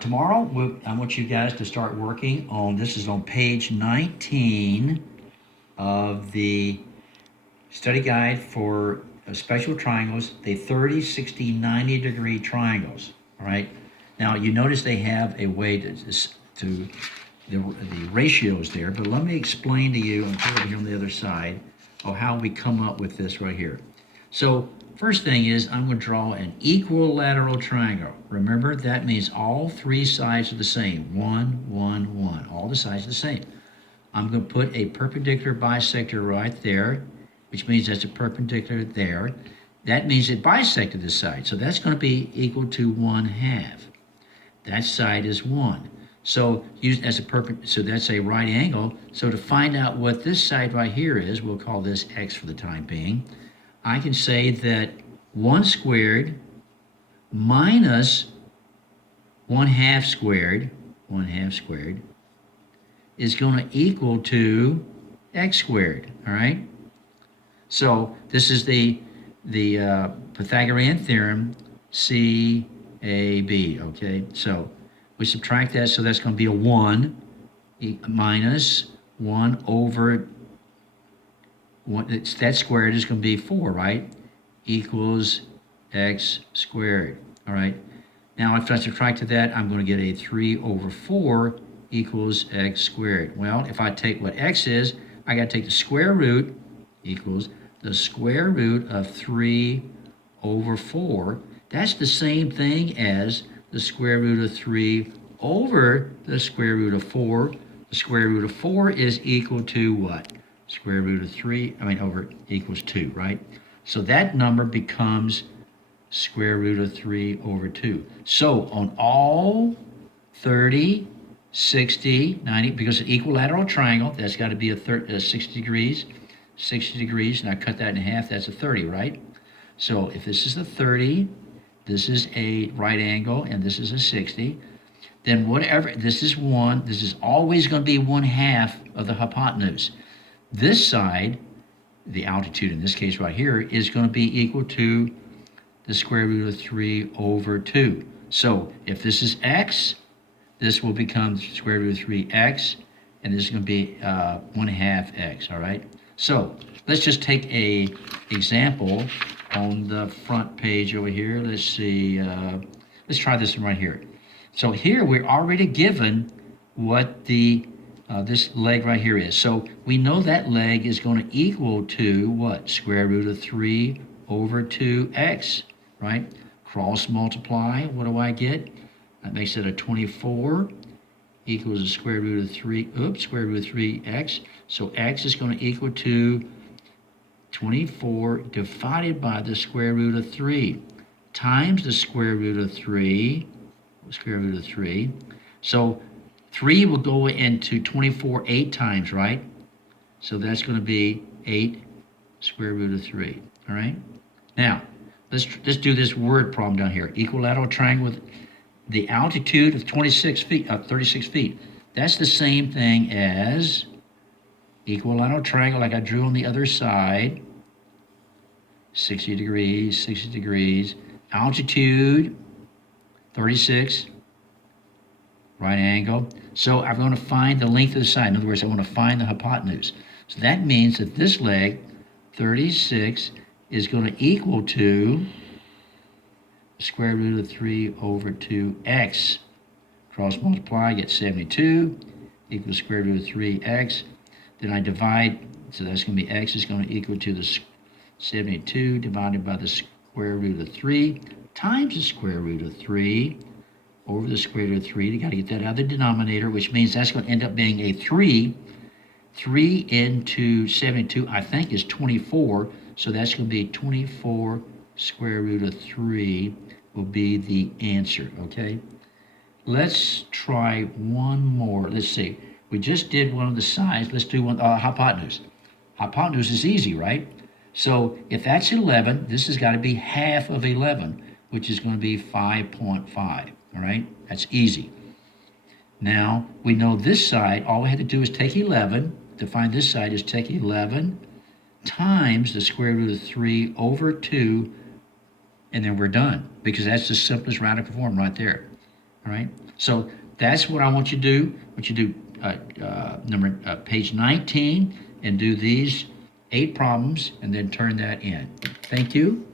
Tomorrow, I want you guys to start working on this is on page 19 of the study guide for special triangles, the 30, 60, 90-degree triangles. All right. Now, you notice they have a way to the ratios there, but let me explain to you and put it here on the other side of how we come up with this right here. So first thing is I'm going to draw an equilateral triangle. Remember, that means all three sides are the same. 1, 1, 1. All the sides are the same. I'm going to put a perpendicular bisector right there, which means that's a perpendicular there. That means it bisected this side. So that's going to be equal to 1/2. That side is 1. So use as a so that's a right angle. So to find out what this side right here is, we'll call this x for the time being. I can say that 1 squared minus 1/2 squared, 1/2 squared, is going to equal to x squared, all right? So this is the Pythagorean theorem, CAB, okay? So we subtract that, so that's going to be a 1 minus 1 over 1, that squared is going to be 4, right? Equals x squared, all right? Now, if I subtract that, I'm going to get a 3 over 4 equals x squared. Well, if I take what x is, I got to take the square root equals the square root of 3 over 4. That's the same thing as the square root of 3 over the square root of 4. The square root of 4 is equal to what? Square root of 3, over equals 2, right? So that number becomes square root of 3 over 2. So on all 30, 60, 90, because an equilateral triangle, that's got to be 60 degrees. 60 degrees, now cut that in half, that's a 30, right? So if this is a 30, this is a right angle, and this is a 60, then whatever, this is 1, this is always going to be 1/2 of the hypotenuse. This side, the altitude in this case right here, is going to be equal to the square root of 3 over 2. So if this is x, this will become square root of 3x, and this is going to be 1/2 x, all right? So let's just take a example on the front page over here. Let's see, let's try this one right here. So here we're already given what the this leg right here is. So we know that leg is going to equal to what? Square root of 3 over 2x, right? Cross multiply, what do I get? That makes it a 24 equals the square root of 3x. So x is going to equal to 24 divided by the square root of 3 times the square root of 3, So 3 will go into 24 8 times, right? So that's going to be 8 square root of 3, all right? Now, let's do this word problem down here. Equilateral triangle with the altitude of 36 feet. That's the same thing as equilateral triangle like I drew on the other side. 60 degrees. Altitude, 36. Right angle. So I'm going to find the length of the side. In other words, I want to find the hypotenuse. So that means that this leg, 36, is going to equal to square root of 3 over 2x. Cross multiply, I get 72 equals square root of 3x. Then I divide, so that's going to be x is going to equal to the 72 divided by the square root of 3 times the square root of 3 over the square root of 3. You got to get that out of the denominator, which means that's going to end up being a 3. 3 into 72, I think, is 24. So that's going to be 24 square root of 3 will be the answer, okay? Let's try one more. Let's see. We just did one of the sides. Let's do one, hypotenuse. Hypotenuse is easy, right? So if that's 11, this has got to be half of 11, which is going to be 5.5, all right? That's easy. Now, we know this side, all we had to do is take 11. To find this side is take 11 times the square root of 3 over 2, and then we're done, because that's the simplest radical form right there, all right? So that's what I want you to do. I want you to do page 19 and do these 8 problems and then turn that in. Thank you.